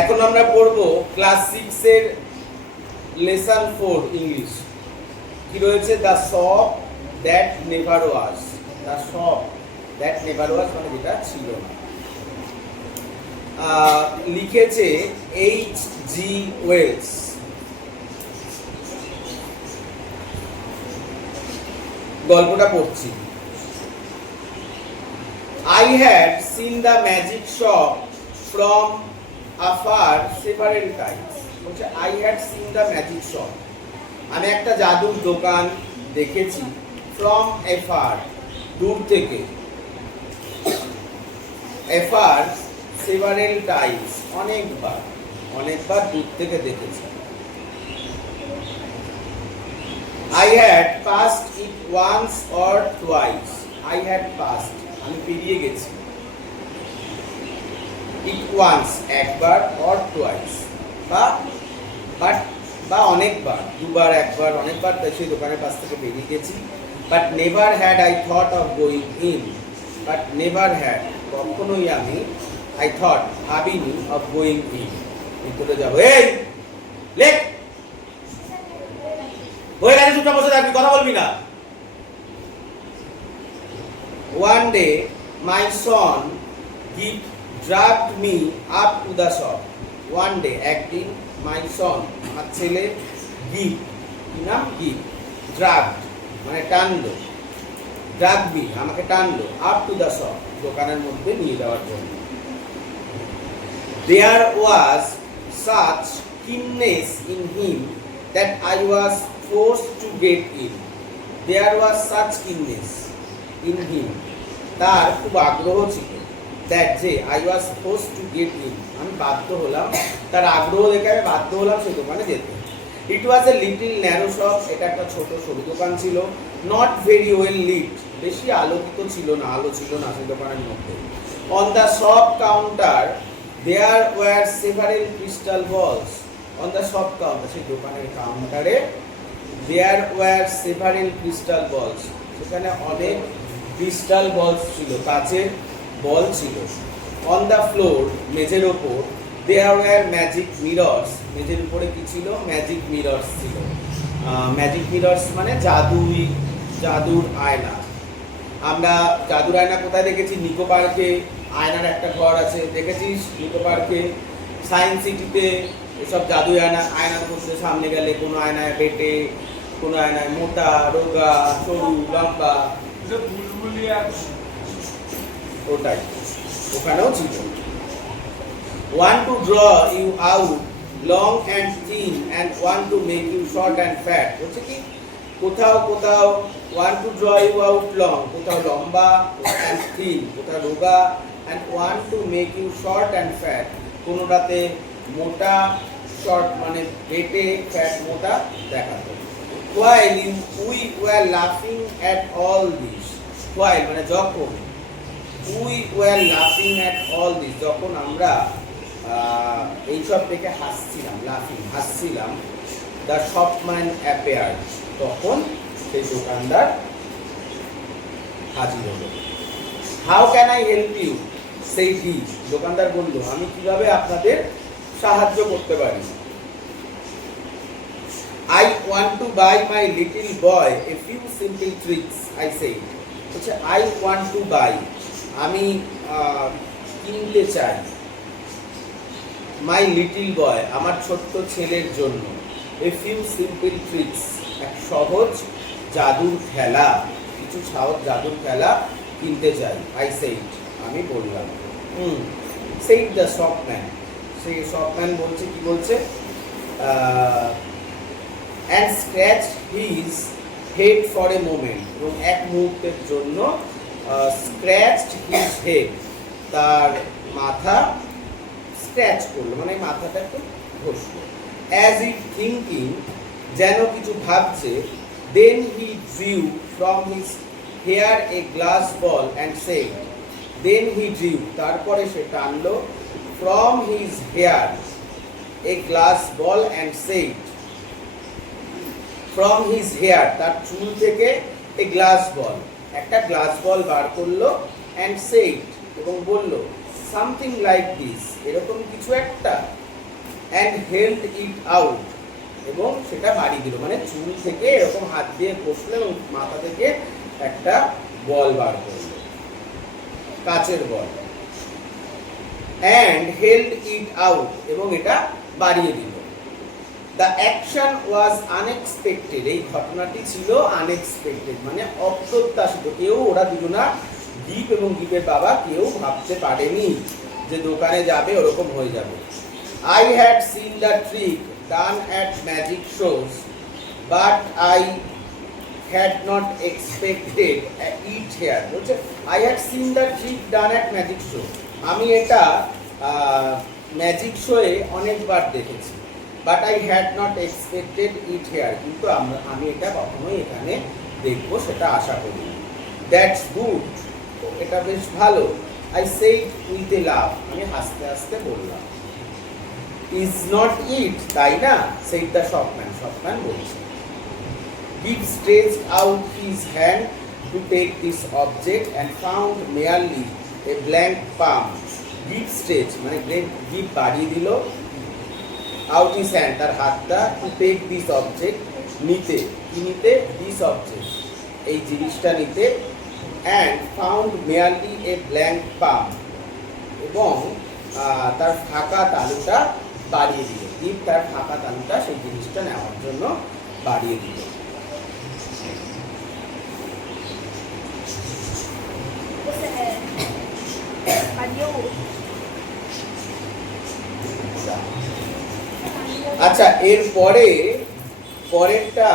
এখন আমরা পড়ব ক্লাস 6 এর লেসন 4 ইংলিশ। কি রয়েছে? The shop that never was. The shop that never was মানে যেটা ছিল না। লিখেছে H.G. ওয়েলস। গল্পটা পড়ছি। I had seen the magic shop from afar several times. বলছে I had seen the magic shop. আমি একটা জাদুর দোকান দেখেছি from afar, দূর থেকে। afar several times, অনেকবার দূর থেকে দেখেছি। I had passed it once or twice. I had passed, আমি পেরিয়ে গেছি। It once, একবার, or twice, বা অনেকবার, দুবার, একবার, অনেকবার সেই দোকানের পাশ থেকে বেরিয়ে গেছি। But never had I thought of going in. But never had, কখনোই আমি I thought, ভাবিনি of going in, ভিতরে যাবো। এই লেখ হয়ে গেছে, চুপচাপ বসে থাকবি, কথা বলবি না। One day my son dragged me up to the shop. One day, একদিন my son, আমার ছেলে, dragged মানে টানলো, drag me আমাকে টানলো, up to the shop দোকানের মধ্যে নিয়ে যাওয়ার জন্য। There was such keenness in him that I was forced to get in. There was such keenness in him, তার খুব আগ্রহ ছিল, that যে I was forced to get in, আমি বাধ্য হলাম, তার আগ্রহ দেখে আমি বাধ্য হলাম সেই দোকানে যেতে। It was a little narrow shop, এটা একটা ছোট সরু দোকান ছিল। Not very well lit, বেশি আলোকিত ছিল না, আলো ছিল না সেই দোকানের মধ্যে। On the shop counter there were several crystal balls. On the shop counter, সেই দোকানের কাউন্টারে there were several crystal balls, সেখানে অনেক ক্রিস্টাল বলস ছিল, কাচের বল ছিল। On the floor, মেঝের ওপর there were magic mirrors, মেঝের উপরে কি ছিল? ম্যাজিক মিরর্স ছিল। ম্যাজিক মিরর্স মানে জাদুর আয়না। আমরা জাদুর আয়না কোথায় দেখেছি? নিকো পার্কে আয়নার একটা ঘর আছে, দেখেছিস? নিকো পার্কে, সায়েন্স সিটিতে এসব জাদু আয়নার মধ্যে সামনে গেলে কোনো আয়নায় বেটে, কোনো আয়নায় মোটা, রোগা, সরু, লম্বা, ওটাই ওখানেও ছিল। One to draw you out long and thin and one to make you short and fat. বলছে কি কোথাও one to draw you out long, কোথাও লম্বা and thin, কোথাও রোগা, and one to make you short and fat, কোনোটাতে মোটা, short মানে বেটে, fat মোটা দেখাতো। While we were laughing at all this, while মানে যখন, we were laughing at all this, যখন আমরা এইসব থেকে হাসছিলাম, the shopman appeared, তখন সেই দোকানদার হাজির হলো। How can I help you? said he, দোকানদার বলল, আমি কিভাবে আপনাদের সাহায্য করতে পারি? I want to buy my little boy a few simple tricks, I said. বলছে I want to buy, আমি কিনতে চাই, my little boy, আমার ছোট্ট ছেলের জন্য, a few simple tricks, এক সহজ জাদুর খেলা, কিছু সহজ জাদুর খেলা কিনতে চাই। I said, আমি বললাম। said the shopman, সেই শপম্যান বলছে, কি বলছে? and scratched his head for a moment, এবং এক মুহূর্তের জন্য scratched his head, তার মাথা স্ক্র্যাচ করলো, মানে মাথাটা একটু ঘষলো। as if thinking, যেন কিছু ভাবছে। then he drew from his hair a glass ball and said, then he drew, তারপরে সে টানলো, from his hair a glass ball and said, from his hair, তার চুল থেকে a glass ball, একটা glass বল বার করলো, and said, এবং বলল, something like this, এরকম কিছু একটা, অ্যান্ড হেল্ড ইট আউট, এবং সেটা বাড়ি দিল, মানে চুল থেকে এরকম হাত দিয়ে বসলো এবং মাথা থেকে একটা বল বার করলো, কাচের বল। অ্যান্ড হেল্ড ইট আউট, এবং এটা বাড়িয়ে দিল। দ্য অ্যাকশন ওয়াজ আনএক্সপেক্টেড, এই ঘটনাটি ছিল আনএক্সপেক্টেড, মানে অপ্রত্যাশিত। কেউ, ওরা দুজনা, দীপ এবং দীপের বাবা, কেউ ভাবতে পারেনি যে দোকানে যাবে ওরকম হয়ে যাবে। I had seen the trick done at magic shows, but I had not expected it here. বলছে I had seen the trick done at magic show, আমি এটা ম্যাজিক শোয়ে অনেকবার দেখেছি। But I had not expected it here, কিন্তু আমি এটা কখনোই এখানে দেখবো সেটা আশা করিনি। দ্যাটস গুড, এটা বেশ ভালো। আই সেড উইথ এ লাভ, আমি হাসতে হাসতে বললাম। ইজ নট ইট, তাই না? সেড দ্য শপম্যান, শপম্যান বলছে। Dick stretched out his hand to take this object and found merely a blank palm. Dick stretched, মানে Dick বাড়িয়ে দিল, out his hand, তার হাতটা, to take this object, নিতে, কি নিতে? This object, এই জিনিসটা নিতে, and found merely a blank palm, এবং তার ফাঁকা তালুটা বাড়িয়ে দিল। Dick তার ফাঁকা তালুটা সেই জিনিসটা নেওয়ার জন্য বাড়িয়ে দিল। আচ্ছা, এর পরেরটা